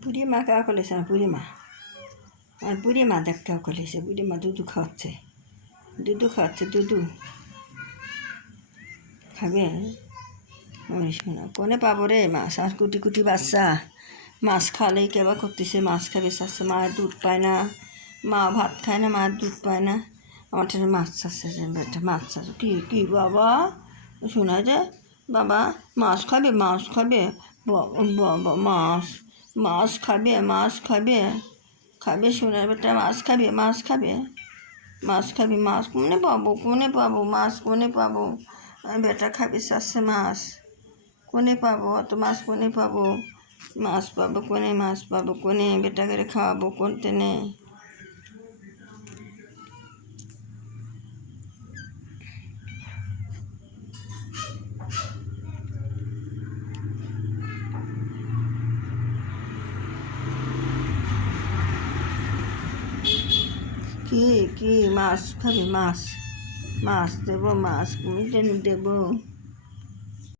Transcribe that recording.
বুড়ি মা কাকা কলেছে না বুড়ি মা আর বুড়ি মা দেখ কাকা কলেছে বুড়ি মা দুধু খাওয়াচ্ছে দুধু খাবে ওই শোনা কোনে পাবো রে মাছ আর কুটি কুটি বাচ্চা মাছ খালেই কেবা করতেছে মাছ খাবে চাচ্ছে মায়ের দুধ পায় না মা ভাত খায় না মায়ের দুধ পায় না আমার ঠেনে মাছ চাচ্ছে একটা মাছ চাচ্ছে কী বাবা শোনা যে বাবা মাছ খাবে বাবা মাছ খাবে শোনার বেটা মাছ খাবে মাছ কোনে পাবো মাছ কোনে পাবো বেটা খাবে চাচ্ছে মাছ কোনে পাবো অত মাছ কোনে পাবো মাছ পাবো কোনে বেটা করে খাওয়াবো কোনতে নেই কি মাছ খাবে মাছ দেবো মাছ কোনটা দেবো